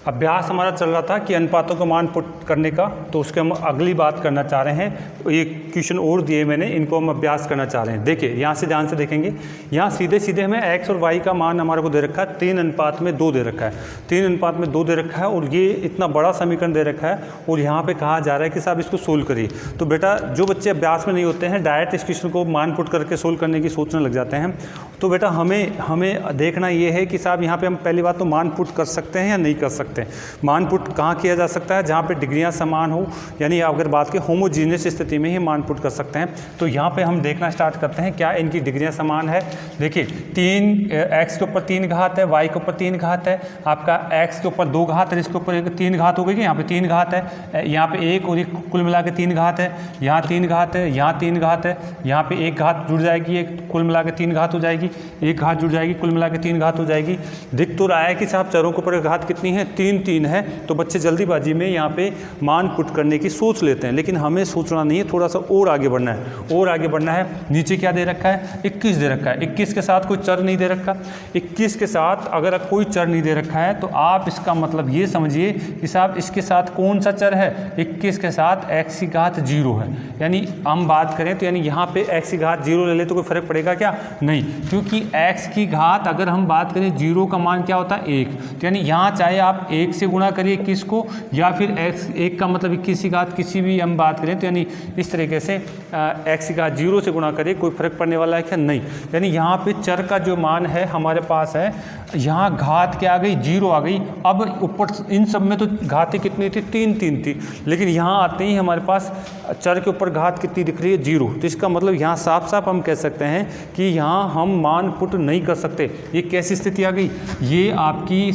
अभ्यास हमारा चल रहा था कि अनुपातों का मान पुट करने का, तो उसके हम अगली बात करना चाह रहे हैं। ये क्वेश्चन और दिए मैंने, इनको हम अभ्यास करना चाह रहे हैं। देखिए यहाँ से ध्यान से देखेंगे, यहाँ सीधे सीधे हमें x और y का मान हमारे को दे रखा है, 3:2 दे रखा है, 3:2 दे रखा है और ये इतना बड़ा समीकरण दे रखा है और यहाँ पर कहा जा रहा है कि साहब इसको सोल्व करिए। तो बेटा जो बच्चे अभ्यास में नहीं होते हैं डायरेक्ट इस क्वेश्चन को मान पुट करके सोल्व करने की सोचने लग जाते हैं। तो बेटा हमें देखना ये है कि साहब यहाँ पे हम पहली बात तो मान पुट कर सकते हैं या नहीं कर सकते। मान पुट कहाँ किया जा सकता है, जहाँ पे डिग्रियाँ समान हो, यानी अगर बात की होमोजीनियस स्थिति में ही मान पुट कर सकते हैं। तो यहाँ पे हम देखना स्टार्ट करते हैं क्या इनकी डिग्रियाँ समान है। देखिए 3 x के ऊपर 3 घात है, y के ऊपर 3 घात है, आपका x के ऊपर 2 घात है, इसके ऊपर 3 घात हो गई, यहाँ पे 3 घात है, यहाँ पे 1 और 1 कुल मिला के 3 घात है, यहाँ 3 घात है, यहाँ 3 घात है, यहाँ पे 1 घात जुड़ जाएगी, एक कुल मिला के 3 घात हो जाएगी, 1 घात जुड़ जाएगी, कुल मिला के 3 घात हो जाएगी। दिख तो रहा है कि साहब चरों के ऊपर घात कितनी है, 3 है। तो बच्चे जल्दीबाजी में यहाँ पे मान पुट करने की सोच लेते हैं, लेकिन हमें सोचना नहीं है, थोड़ा सा और आगे बढ़ना है। नीचे क्या दे रखा है, 21 दे रखा है। 21 के साथ कोई चर नहीं दे रखा, 21 के साथ अगर कोई चर नहीं दे रखा है तो आप इसका मतलब ये समझिए कि साहब इसके साथ कौन सा चर है, 21 के साथ x की घात 0 है। यानी हम बात करें तो यानी यहाँ पे x की घात 0 ले ले तो कोई फर्क पड़ेगा क्या, नहीं, क्योंकि x की घात अगर हम बात करें 0 का मान क्या होता है 1। तो यानी यहाँ चाहे आप 1 से गुणा करिए 21 को या फिर x 1 का मतलब 21 की घात किसी भी हम बात करें तो यानी इस तरीके से x की घात 0 से गुणा करिए, कोई फर्क पड़ने वाला है क्या, नहीं। यानी यहाँ पे चर का जो मान है हमारे पास है, यहाँ घात क्या आ गई, 0 आ गई। अब ऊपर इन सब में तो घातें कितनी थी, 3 थी, लेकिन यहाँ आते ही हमारे पास चर के ऊपर घात कितनी दिख रही है, 0। तो इसका मतलब यहाँ साफ साफ हम कह सकते हैं कि यहाँ हम मान पुट नहीं कर सकते। ये कैसी स्थिति आ गई, ये आपकी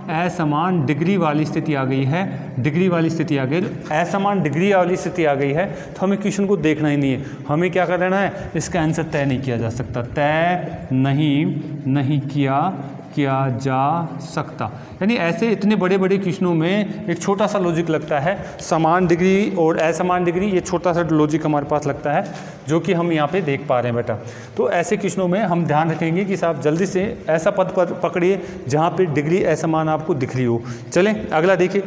असमान डिग्री वाली स्थिति आ गई है, असमान डिग्री वाली स्थिति आ गई है। तो हमें क्वेश्चन को देखना ही नहीं है, हमें क्या कर देना है, इसका आंसर तय नहीं किया जा सकता, तय नहीं किया जा सकता। यानी ऐसे इतने बड़े बड़े क्वेश्चनों में एक छोटा सा लॉजिक लगता है, समान डिग्री और असमान डिग्री, ये छोटा सा लॉजिक हमारे पास लगता है जो कि हम यहाँ पे देख पा रहे हैं बेटा। तो ऐसे क्वेश्चनों में हम ध्यान रखेंगे कि साहब जल्दी से ऐसा पद पकड़िए जहाँ पे डिग्री असमान आपको दिख रही हो। चलें अगला देखिए,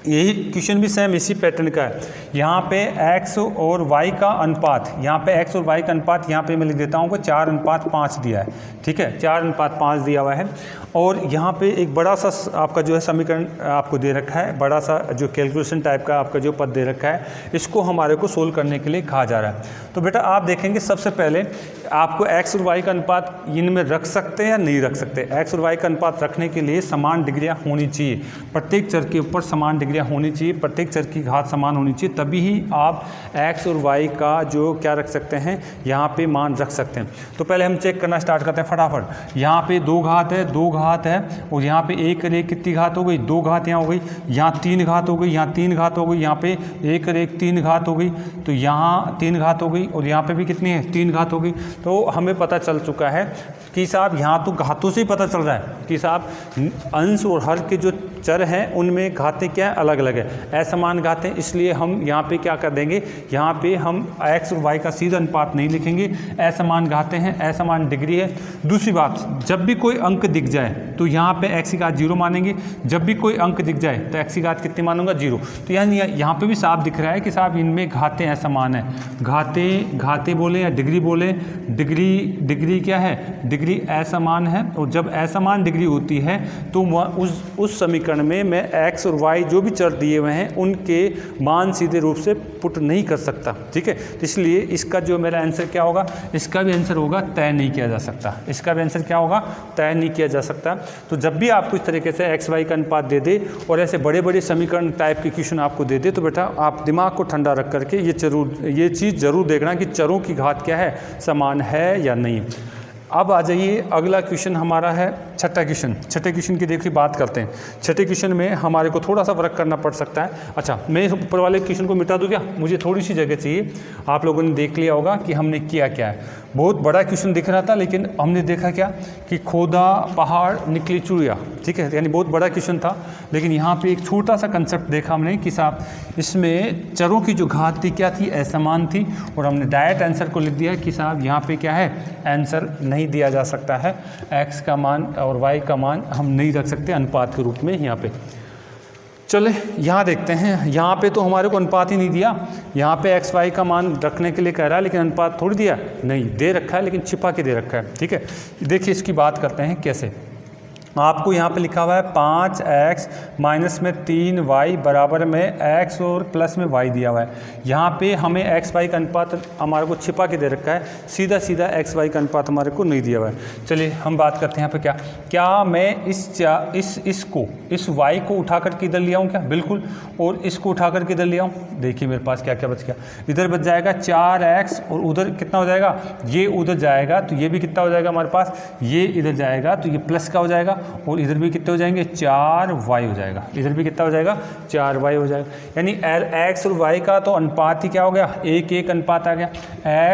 यही क्वेश्चन भी सेम इसी पैटर्न का है। यहाँ पे x और y का अनुपात, यहाँ पे x और y का अनुपात यहाँ पे मैं लिख देता हूँ कि 4:5 दिया है, ठीक है, 4:5 दिया हुआ है। और यहाँ पे एक बड़ा सा आपका जो है समीकरण आपको दे रखा है, बड़ा सा जो कैलकुलेशन टाइप का आपका जो पद दे रखा है, इसको हमारे को सोल्व करने के लिए कहा जा रहा है। तो बेटा आप देखेंगे सबसे पहले आपको x और y का अनुपात इनमें रख सकते हैं या नहीं रख सकते। x और y का अनुपात रखने के लिए समान डिग्रियां होनी चाहिए, प्रत्येक चर के ऊपर समान डिग्रियां होनी चाहिए, प्रत्येक चर की घात समान होनी चाहिए, तभी ही आप x और y का जो क्या रख सकते हैं, यहाँ पे मान रख सकते हैं। तो पहले हम चेक करना स्टार्ट करते हैं फटाफट। यहाँ पे 2 घात है, 2 घात है, और यहाँ पे 1 और 1 कितनी घात हो गई, 2 घात यहाँ हो गई, यहाँ 3 घात हो गई, यहाँ 3 घात हो गई, यहाँ पे 1 और 1 3 घात हो गई, तो यहाँ 3 घात हो गई, और यहाँ पे भी कितनी है, 3 घात हो गई। तो हमें पता चल चुका है कि साहब यहाँ तो घातों से ही पता चल रहा है कि साहब अंश और हर के जो चर हैं उनमें घातें क्या है, अलग अलग है, असमान घातें। इसलिए हम यहाँ पे क्या कर देंगे, यहाँ पे हम x और y का सीधा अनुपात नहीं लिखेंगे, असमान घातें हैं, असमान डिग्री है। दूसरी बात, जब भी कोई अंक दिख जाए तो यहाँ पे x की घात 0 मानेंगे, जब भी कोई अंक दिख जाए तो x की घात कितनी मानूंगा, 0। तो यहाँ पे भी साफ दिख रहा है कि साहब इनमें घातें असमान है। घातें बोले या डिग्री बोले, डिग्री क्या है, डिग्री असमान है। और जब असमान डिग्री होती है तो उस समीकरण में मैं x और y जो भी चर दिए हुए हैं उनके मान सीधे रूप से पुट नहीं कर सकता, ठीक है। तो इसलिए इसका जो मेरा आंसर क्या होगा, इसका भी आंसर होगा तय नहीं किया जा सकता, इसका भी आंसर क्या होगा, तय नहीं किया जा सकता। तो जब भी आपको इस तरीके से x y का अनुपात दे दे और ऐसे बड़े बड़े समीकरण टाइप के क्वेश्चन आपको दे दे, तो बेटा आप दिमाग को ठंडा रख करके ये चीज़ जरूर देखना कि चरों की घात क्या है, समान है या नहीं। अब आ जाइए, अगला क्वेश्चन हमारा है छठा क्वेश्चन। छठे क्वेश्चन की देखिए बात करते हैं। छठे क्वेश्चन में हमारे को थोड़ा सा वर्क करना पड़ सकता है। अच्छा, मैं ऊपर वाले क्वेश्चन को मिटा दूँ क्या, मुझे थोड़ी सी जगह चाहिए। आप लोगों ने देख लिया होगा कि हमने किया क्या है। बहुत बड़ा क्वेश्चन दिख रहा था, लेकिन हमने देखा क्या कि खोदा पहाड़ निकली चुड़िया, ठीक है, यानी बहुत बड़ा क्वेश्चन था, लेकिन यहाँ पे एक छोटा सा कंसेप्ट देखा हमने कि साहब इसमें चरों की जो घात थी क्या थी, असमान थी, और हमने डायरेक्ट आंसर को लिख दिया कि साहब यहाँ पे क्या है, आंसर नहीं दिया जा सकता है, x का मान और y का मान हम नहीं रख सकते अनुपात के रूप में यहाँ पे। चले यहाँ देखते हैं, यहाँ पे तो हमारे को अनुपात ही नहीं दिया, यहाँ पे x y का मान रखने के लिए कह रहा है, लेकिन अनुपात थोड़ी दिया, नहीं दे रखा है, लेकिन छिपा के दे रखा है, ठीक है। देखिए इसकी बात करते हैं कैसे। आपको यहाँ पे लिखा हुआ है 5x माइनस में 3y बराबर में x और प्लस में y दिया हुआ है। यहाँ पे हमें x y का अनुपात हमारे को छिपा के दे रखा है, सीधा x y का अनुपात हमारे को नहीं दिया हुआ है। चलिए हम बात करते हैं यहाँ पे क्या मैं इस y को उठा कर के इधर ले आऊँ क्या, बिल्कुल, और इसको उठा कर के इधर ले आऊँ। देखिए मेरे पास क्या क्या बच गया, इधर बच जाएगा 4x और उधर कितना हो जाएगा, ये उधर जाएगा तो ये भी कितना हो जाएगा हमारे पास, ये इधर जाएगा तो ये प्लस का हो जाएगा, और इधर भी कितने हो जाएंगे, 4y हो जाएगा, इधर भी कितना हो जाएगा, 4y हो जाएगा। यानी x और y का तो अनुपात ही क्या हो गया, 1:1 अनुपात आ गया।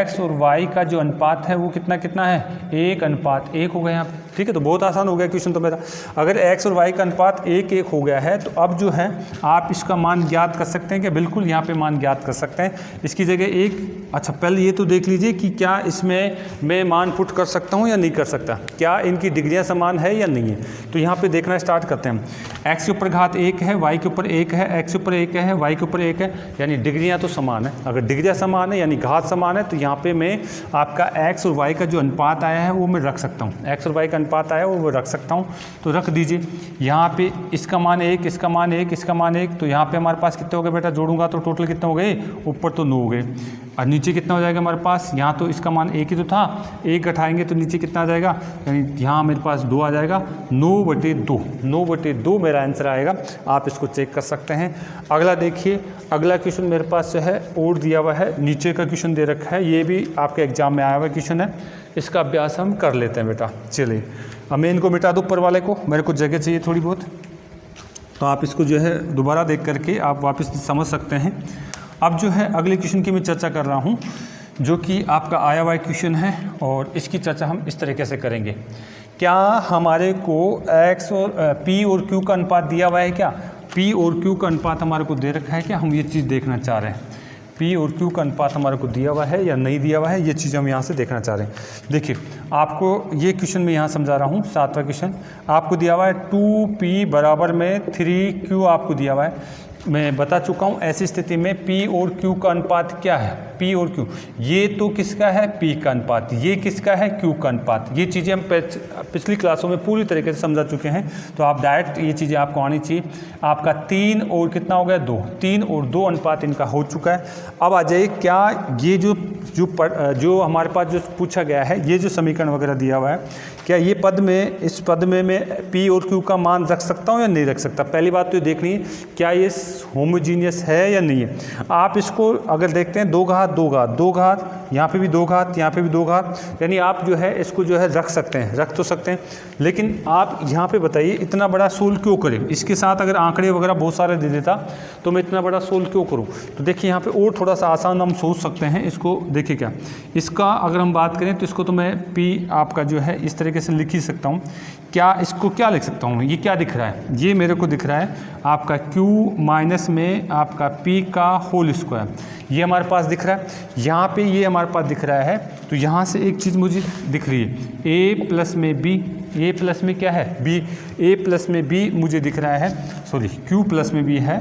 x और y का जो अनुपात है वो कितना है, 1:1 हो गया यहाँ पे, ठीक है। तो बहुत आसान हो गया क्वेश्चन तो मेरा। अगर x और y का अनुपात 1:1 हो गया है तो अब जो है आप इसका मान ज्ञात कर सकते हैं कि बिल्कुल यहाँ पे मान ज्ञात कर सकते हैं। इसकी जगह एक, अच्छा पहले ये तो देख लीजिए कि क्या इसमें मैं मान पुट कर सकता हूँ या नहीं कर सकता, क्या इनकी डिग्रियाँ समान है या नहीं है। तो यहाँ पे देखना स्टार्ट करते हैं। x के ऊपर घात 1 है, y के ऊपर 1 है, x के ऊपर 1 है, y के ऊपर 1 है, यानी डिग्रियाँ तो समान है। अगर डिग्रियाँ समान है यानी घात समान है, तो यहाँ पे मैं आपका x और y का जो अनुपात आया है वो मैं रख सकता हूँ, x और y का अनुपात आया है वो रख सकता हूँ। तो रख दीजिए यहाँ पे, इसका मान 1, इसका मान 1, इसका मान 1, तो यहाँ पे हमारे पास कितने हो गए बेटा, जोड़ूंगा तो टोटल कितने हो गए, ऊपर तो 9 हो गए, और नीचे कितना हो जाएगा हमारे पास, यहाँ तो इसका मान 1 ही तो था, 1 घटाएंगे तो नीचे कितना आ जाएगा, यानी यहाँ मेरे पास 2 आ जाएगा, 9/2 मेरा आंसर आएगा। आप इसको चेक कर सकते हैं। अगला देखिए, अगला क्वेश्चन मेरे पास जो है और दिया हुआ है, नीचे का क्वेश्चन दे रखा है, ये भी आपके एग्जाम में आया हुआ क्वेश्चन है, इसका अभ्यास हम कर लेते हैं बेटा। चलिए अब मैं इनको मिटा दूँ ऊपर वाले को, मेरे को जगह चाहिए थोड़ी बहुत, तो आप इसको जो है दोबारा देख करके आप वापस समझ सकते हैं। अब जो है अगले क्वेश्चन की मैं चर्चा कर रहा हूँ, जो कि आपका आया हुआ क्वेश्चन है, और इसकी चर्चा हम इस तरीके से करेंगे। क्या हमारे को x और p और q का अनुपात दिया हुआ है, क्या p और q का अनुपात हमारे को दे रखा है, क्या हम ये चीज़ देखना चाह रहे हैं। p और q का अनुपात हमारे को दिया हुआ है या नहीं दिया हुआ है, ये चीज़ हम यहाँ से देखना चाह रहे हैं। देखिए आपको ये क्वेश्चन मैं यहाँ समझा रहा हूँ, 7वां क्वेश्चन आपको दिया हुआ है 2p बराबर में 3q आपको दिया हुआ है। मैं बता चुका हूँ ऐसी स्थिति में P और Q का अनुपात क्या है, P और Q, ये तो किसका है P का अनुपात, ये किसका है Q का अनुपात। ये चीज़ें हम पिछली क्लासों में पूरी तरीके से समझा चुके हैं, तो आप डायरेक्ट ये चीज़ें आपको आनी चाहिए। आपका 3 और कितना हो गया 2, 3 और 2 अनुपात इनका हो चुका है। अब आ जाइए, क्या ये जो हमारे पास जो पूछा गया है, ये जो समीकरण वगैरह दिया हुआ है, क्या ये पद में, इस पद में मैं P और Q का मान रख सकता हूँ या नहीं रख सकता। पहली बात तो ये देखनी है क्या ये होमोजीनियस है या नहीं है। आप इसको अगर देखते हैं 2 घात 2 घात 2 घात, यहाँ पे भी 2 घात, यहाँ पे भी 2 घात, यानी आप जो है इसको जो है रख सकते हैं, रख तो सकते हैं, लेकिन आप यहाँ पे बताइए इतना बड़ा सोल्व क्यों करें। इसके साथ अगर आंकड़े वगैरह बहुत सारे दे देता तो मैं इतना बड़ा सोल्व क्यों करूँ। तो देखिए यहाँ पे और थोड़ा सा आसान हम सोच सकते हैं इसको। देखिए क्या इसका अगर हम बात करें तो इसको तो मैं P आपका जो है इस तरीके से लिख ही सकता हूँ। क्या इसको क्या लिख सकता हूँ, ये क्या दिख रहा है, ये मेरे को दिख रहा है आपका Q माइनस में आपका P का होल स्क्वायर, ये हमारे पास दिख रहा है। यहाँ पे ये हमारे पास दिख रहा है, तो यहाँ से एक चीज़ मुझे दिख रही है A प्लस में B, A प्लस में क्या है B, A प्लस में B मुझे दिख रहा है, सॉरी Q प्लस में B है,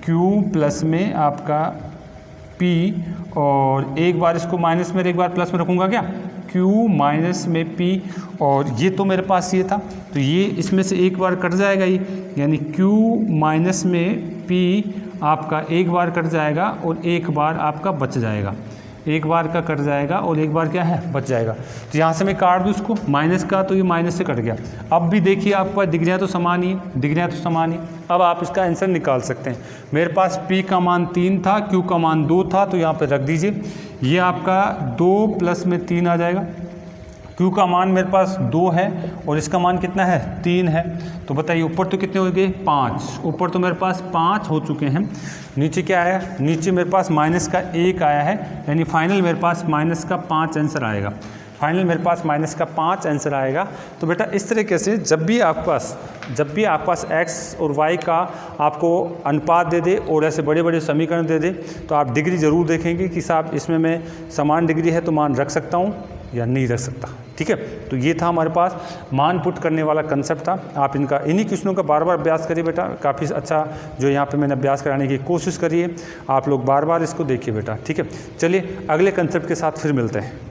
Q प्लस में आपका P, और एक बार इसको माइनस में एक बार प्लस में रखूँगा क्या, Q माइनस में P, और ये तो मेरे पास ये था, तो ये इसमें से एक बार कट जाएगा ये, यानी Q माइनस में P आपका एक बार कट जाएगा और एक बार आपका बच जाएगा, एक बार का कट जाएगा और एक बार क्या है बच जाएगा। तो यहाँ से मैं काट दूँ इसको माइनस का, तो ये माइनस से कट गया। अब भी देखिए आपका डिग्रियाँ तो समान ही, डिग्रियाँ तो समान ही। अब आप इसका आंसर निकाल सकते हैं। मेरे पास P का मान 3 था, Q का मान 2 था, तो यहाँ पे रख दीजिए। ये आपका 2 प्लस में 3 आ जाएगा। Q का मान मेरे पास 2 है और इसका मान कितना है 3 है, तो बताइए ऊपर तो कितने हो गए 5, ऊपर तो मेरे पास 5 हो चुके हैं। नीचे क्या आया, नीचे मेरे पास माइनस का 1 आया है, यानी फाइनल मेरे पास माइनस का 5 आंसर आएगा। फाइनल मेरे पास माइनस का 5 आंसर आएगा। तो बेटा इस तरीके से जब भी आपके पास x और y का आपको अनुपात दे दे और ऐसे बड़े बड़े समीकरण दे दे, तो आप डिग्री ज़रूर देखेंगे कि साहब इसमें मैं समान डिग्री है तो मान रख सकता हूँ या नहीं रख सकता। ठीक है, तो ये था हमारे पास मान पुट करने वाला कंसेप्ट था। आप इन्हीं क्वेश्चनों का बार बार अभ्यास करिए बेटा, काफ़ी अच्छा जो यहाँ पे मैंने अभ्यास कराने की कोशिश करी है, आप लोग बार बार इसको देखिए बेटा। ठीक है, चलिए अगले कंसेप्ट के साथ फिर मिलते हैं।